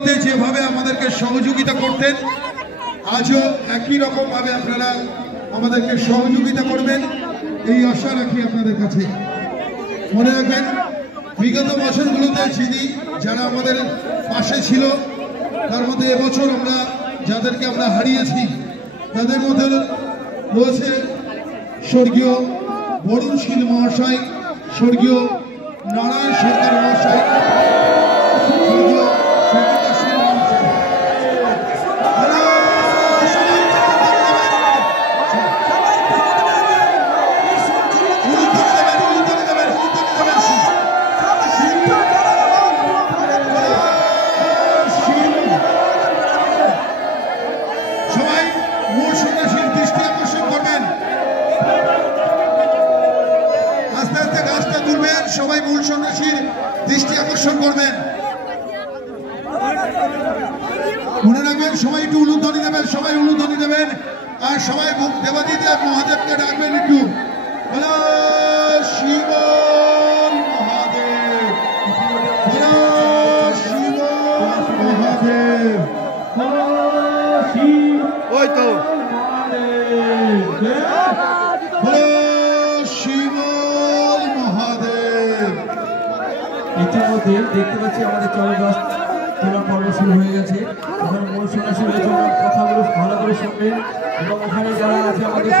যেভাবে আমাদেরকে সহযোগিতা করতেন আজও একই রকম ভাবে আপনারা আমাদেরকে সহযোগিতা করবেন এই আশা রাখি আপনাদের কাছে। মনে রাখবেন বিগত বছরগুলোতে যিনি যারা আমাদের পাশে ছিল তার মধ্যে এবছর আমরা যাদেরকে আমরা হারিয়েছি তাদের মধ্যে রয়েছে স্বর্গীয় বরুণ শীল মহাশয়, স্বর্গীয় নারায়ণ সরকার মহাশয়, স্বর্গীয় সবাই মূল সন্ন্যাসীর দৃষ্টি আকর্ষণ করবেন। মনে রাখবেন সবাই একটু উলুধ্বনি দেবেন, সবাই উলুধ্বনি দেবেন আর সবাই দেবাদিদেব মহাদেবকে ডাকবেন একটু। বলো শিব মহাদেব, বলো শিব মহাদেব, ওই তো ইতিমধ্যে দেখতে পাচ্ছি আমাদের চলগাছ তোলা পর্ব শুরু হয়ে গেছে। এখন মূল সন্ন্যাসীর কথাগুলো ভালো করে শুনবেন এবং ওখানে যারা আছে আমাদের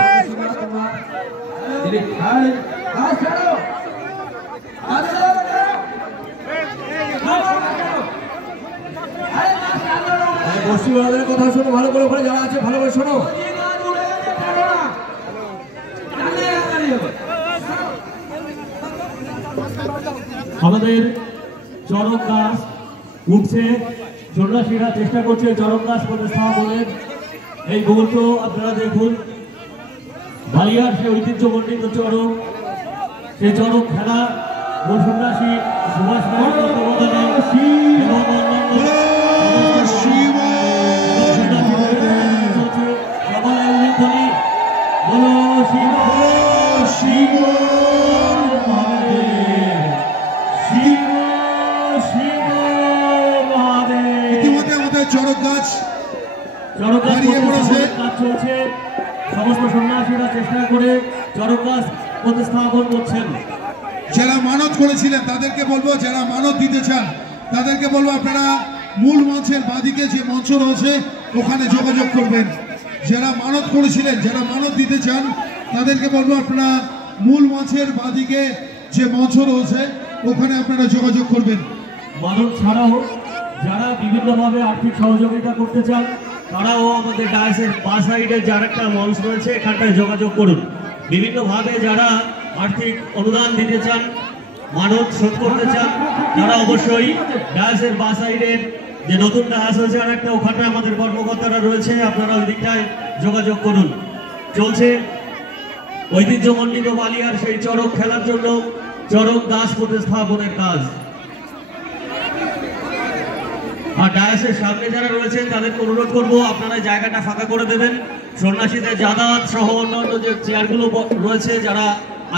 পশ্চিমবঙ্গের কথা শোনো ভালো করে, ওখানে যারা আছে ভালো করে শোনো। আমাদের চরক গাছ উঠছে, সন্ন্যাসীরা চেষ্টা করছে চরক গাছ প্রতিস্থাপনের। এই মুহূর্ত আপনারা দেখুন বালিয়ার সে ঐতিহ্যমণ্ডিত চরক, সেই চরক খেলা মূল সন্ন্যাসী সুভাষ নায়ক তত্ত্বাবধানে এবং চরক গাছ চলছে। সমস্ত সন্ন্যাসীরা চেষ্টা করে চরক গাছ প্রতিস্থাপন করছেন। যারা মানত করেছিলেন তাদেরকে বলবো, যারা মানত দিতে চান তাদেরকে বলবো আপনারা মূল মঞ্চের বাঁদিকে যে মঞ্চ রয়েছে ওখানে যোগাযোগ করবেন। যারা মানত করেছিলেন, যারা মানত দিতে চান তাদেরকে বলবো আপনারা মূল মঞ্চের বাঁদিকে যে মঞ্চ রয়েছে ওখানে আপনারা যোগাযোগ করবেন। মানত ছাড়াও যারা বিভিন্নভাবে আর্থিক সহযোগিতা করতে চান তারাও আমাদের ডায়াসের বাঁ সাইডে যার একটা মঞ্চ রয়েছে এখানটায় যোগাযোগ করুন। বিভিন্নভাবে যারা আর্থিক অনুদান দিতে চান, মানত শোধ করতে চান তারা অবশ্যই ডায়াসের বাঁ সাইডের যে নতুন ডায়াস হয়েছে আর একটা ওখানটায় আমাদের কর্মকর্তারা রয়েছে, আপনারা ওই দিকটায় যোগাযোগ করুন। চলছে ঐতিহ্যমণ্ডিত বালিয়ার সেই চরক খেলার জন্য চরক দাস প্রতিস্থাপনের কাজ। আর ডায়াসের সামনে যারা রয়েছেন তাদেরকে অনুরোধ করবো আপনারা জায়গাটা ফাঁকা করে দেবেন। সন্ন্যাসীদের যাতায়াত সহ অন্যান্য যে চেয়ারগুলো রয়েছে যারা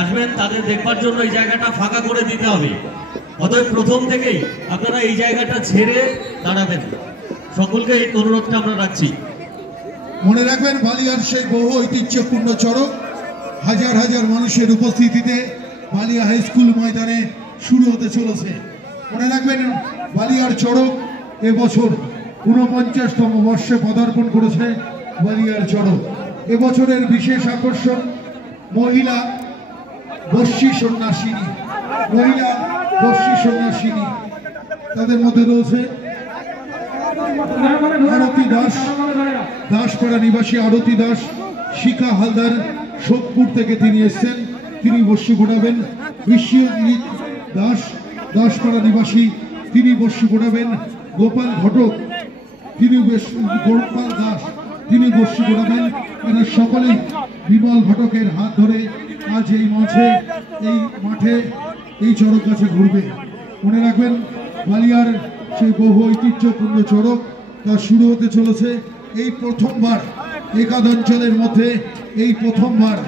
আসবেন তাদের দেখবার জন্য এই জায়গাটা ফাঁকা করে দিতে হবে। অতএব প্রথম থেকেই আপনারা এই জায়গাটা ছেড়ে দাঁড়াবেন। সকলকে এই অনুরোধটা আমরা রাখছি। মনে রাখবেন বালিয়ার সেই বহু ঐতিহ্যপূর্ণ চরক হাজার হাজার মানুষের উপস্থিতিতে বালিয়া হাই স্কুল ময়দানে শুরু হতে চলেছে। মনে রাখবেন বালিয়ার চরক এবছর ৪৯তম বর্ষে পদার্পণ করেছে। বালিয়ার চরক এবছরের বিশেষ আকর্ষণ মহিলা বর্ষী সন্ন্যাসিনী, মহিলা বর্ষী সন্ন্যাসিনী। তাদের মধ্যে রয়েছে আরতি দাস, দাসপাড়া নিবাসী আরতি দাস, শিখা হালদার সোদপুর থেকে তিনি এসছেন, তিনি বর্ষী ঘোরাবেন। বিশ্বজিৎ দাস, দাসপাড়া নিবাসী, তিনি বর্ষী ঘোরাবেন। গোপাল ঘটক, তিনি গোপাল দাস, তিনি বর্ষী ঘোরাবেন। এরা সকলেই বিমল ঘটকের হাত ধরে আজ এই মঞ্চে, এই মাঠে, এই চরক গাছে ঘুরবে। মনে রাখবেন বালিয়ার সেই বহু ঐতিহ্যপূর্ণ চরক তা শুরু হতে চলেছে। এই প্রথমবার একাদঞ্চলের মধ্যে এই প্রথমবার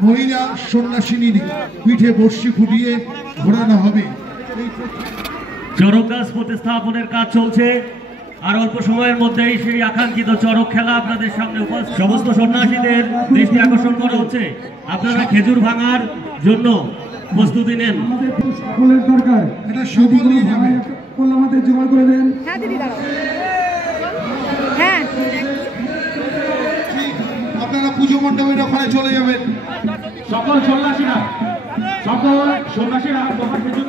মহিলা সন্ন্যাসিনীর পিঠে বর্ষি ফুটিয়ে ঘোরানো হবে। চড়ক গাছ প্রতিস্থাপনের কাজ চলছে, আর অল্প সময়ের মধ্যেই সেই আকাঙ্ক্ষিত চড়ক খেলা আপনাদের সামনে সমস্ত সন্ন্যাসীদের দৃষ্টি আকর্ষণ করা হচ্ছে। আপনারা খেজুর ভাঙার জন্য প্রস্তুতি নেন। সকলের দরকার, এটা সফল নিয়ে যাবে। আমাদের জোগাড় করে দেন। হ্যাঁ দিদি দাঁড়াও। হ্যাঁ আপনারা পুজো মণ্ডপের ওখানে চলে যাবেন। সকল সন্ন্যাসীরা তোমার খেজুর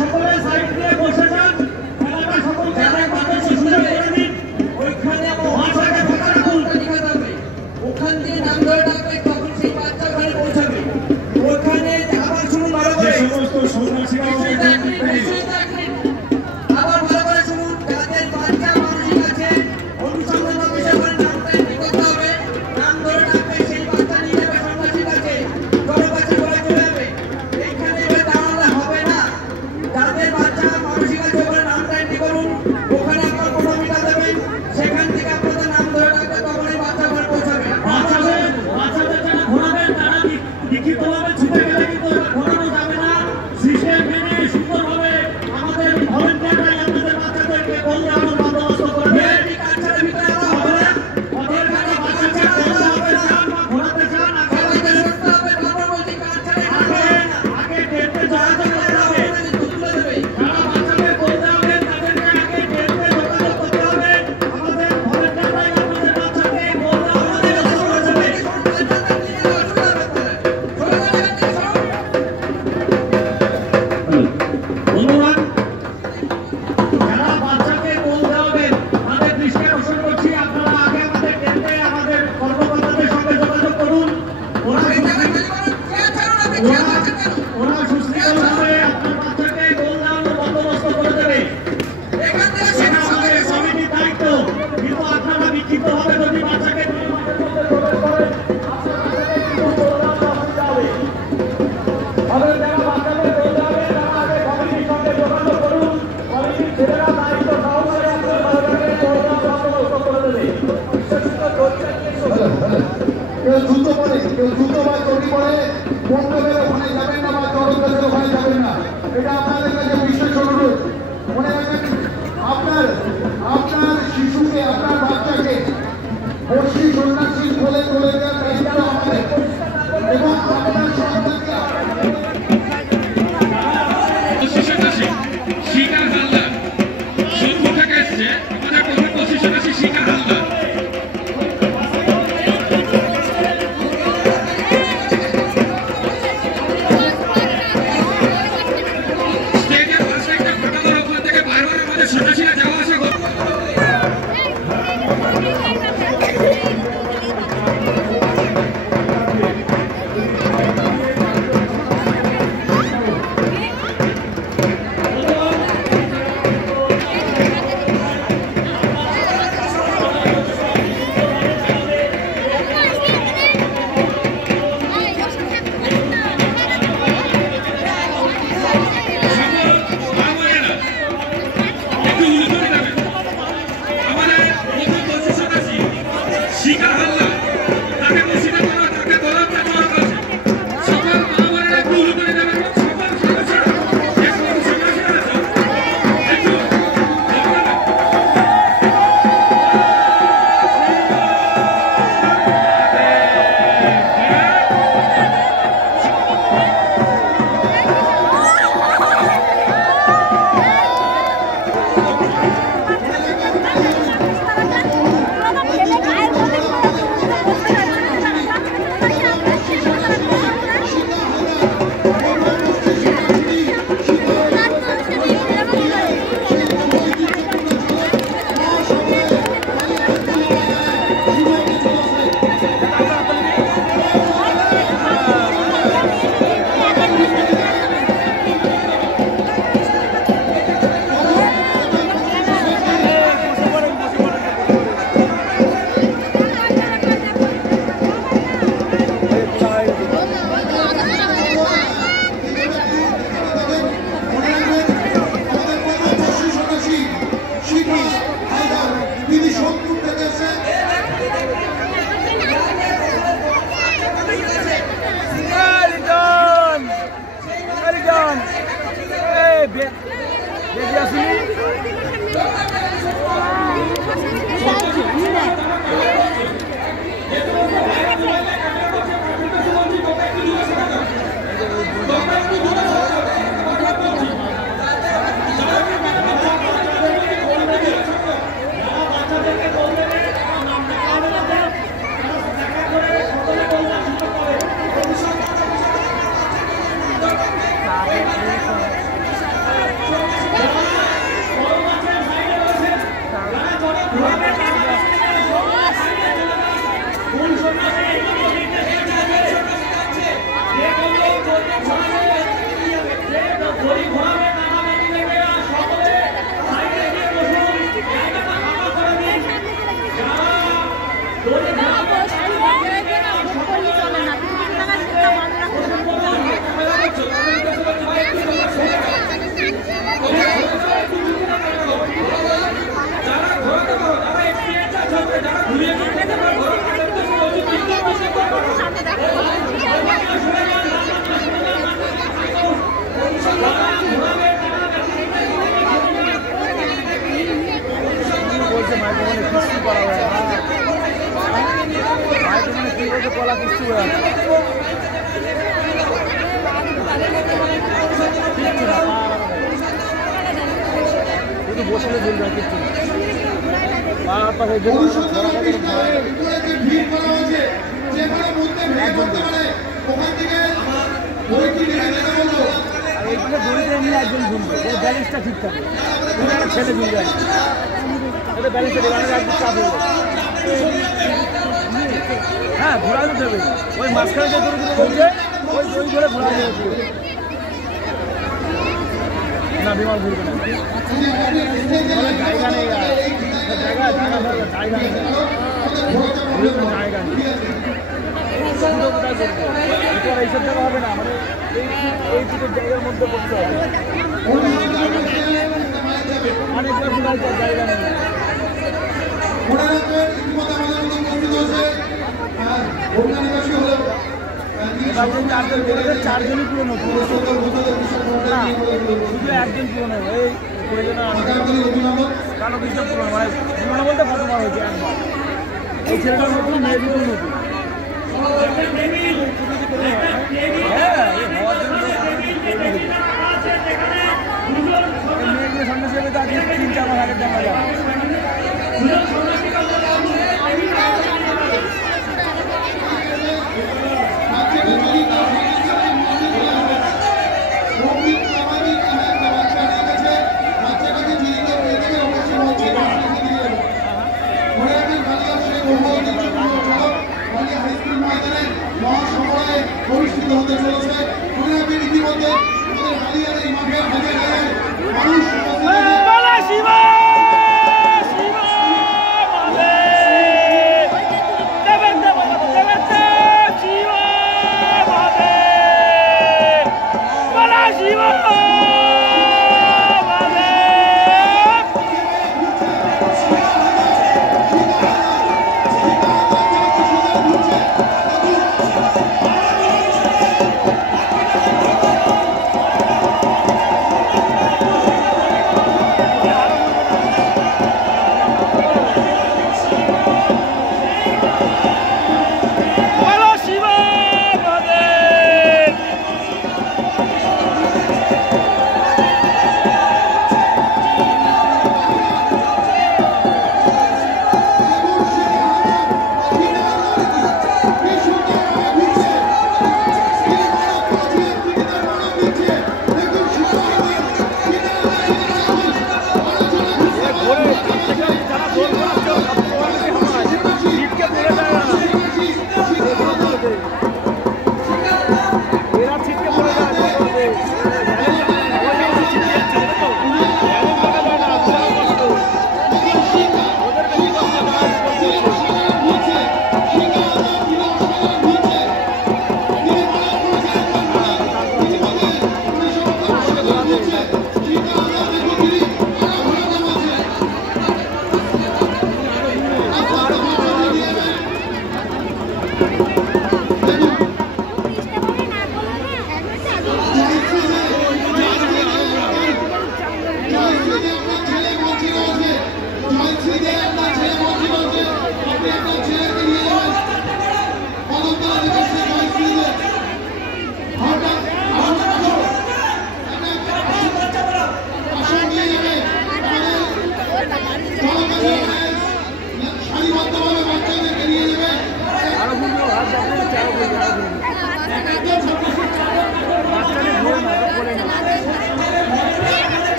সকলে সাইড দিয়ে বসে যান, সকল জায়গায় কেউ দ্রুতবার তৈরি করে মণ্ডপের ওখানে যাবেন না বা চরণদাসের ওখানে যাবেন না, এটা আপনাদের কাছে বিশেষ অনুরোধ। মনে রাখবেন, আপনার শিশুকে, আপনার বাচ্চাকে বর্ষি সন্ন্যাসী বলে তুলে দেওয়ার দায়িত্ব আমাদের, এবং আপনার সন্তানকে শিখা হালদার সোদপুর থেকে এসছে, আমাদের প্রথম পজিশন আছে শিখা হালদার। স্টেজের পাশে একটা ফাঁকা ঘর, ওখান থেকে বারবার আমাদের সন্ন্যাসীরা যাওয়া আসা করে। শিখা হালদার তাকে বসিতে করা, তাকে দলাতে করা হয়েছে। সকল মা বোনেরা একটু উলু করে দেবেন, সকল সদস্যরা একটু সন্ন্যাসীরা আছেন, একটু হ্যাঁ ঘোরানো যাবে, ওই মাঝখানে যে গরুগুলো বলছে ওই দই ধরে ঘোরানো যাবে না, বিমান ঘুরবে না, জায়গা নেই, জায়গা জায়গা জায়গা নেই, জায়গা নেই, এইসব জায়গা হবে না, মানে এই দুটো জায়গার মধ্যে পড়তে হবে, অনেকবার ঘোরার জায়গা নেই। মনে রাখবেন ইতিমধ্যে আমাদের মধ্যে উপস্থিত হয়েছে ভোগনানিবাসী হলো চারজনই পুরনো শুধু একজন পুরনো এই কালো কিছু পুরনো মানে পুরনো বলতে কতবার হয়েছে একবার এই ছেলেটার নতুন মেয়ে দুটো নতুন হ্যাঁ হওয়ার জন্য মেয়েগুলো সামনে সেবে তো আজকে 3-4 মাস আগের দেখা যায় অনুষ্ঠিত হতে চলেছে ইতিমধ্যে এই মাঠের মানুষ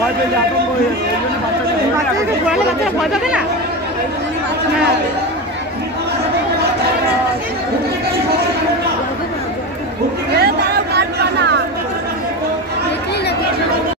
ভয় পেয়ে যায়, আতঙ্ক হয়ে যায়, এই জন্য বাচ্চাদের ভয় পাবে না।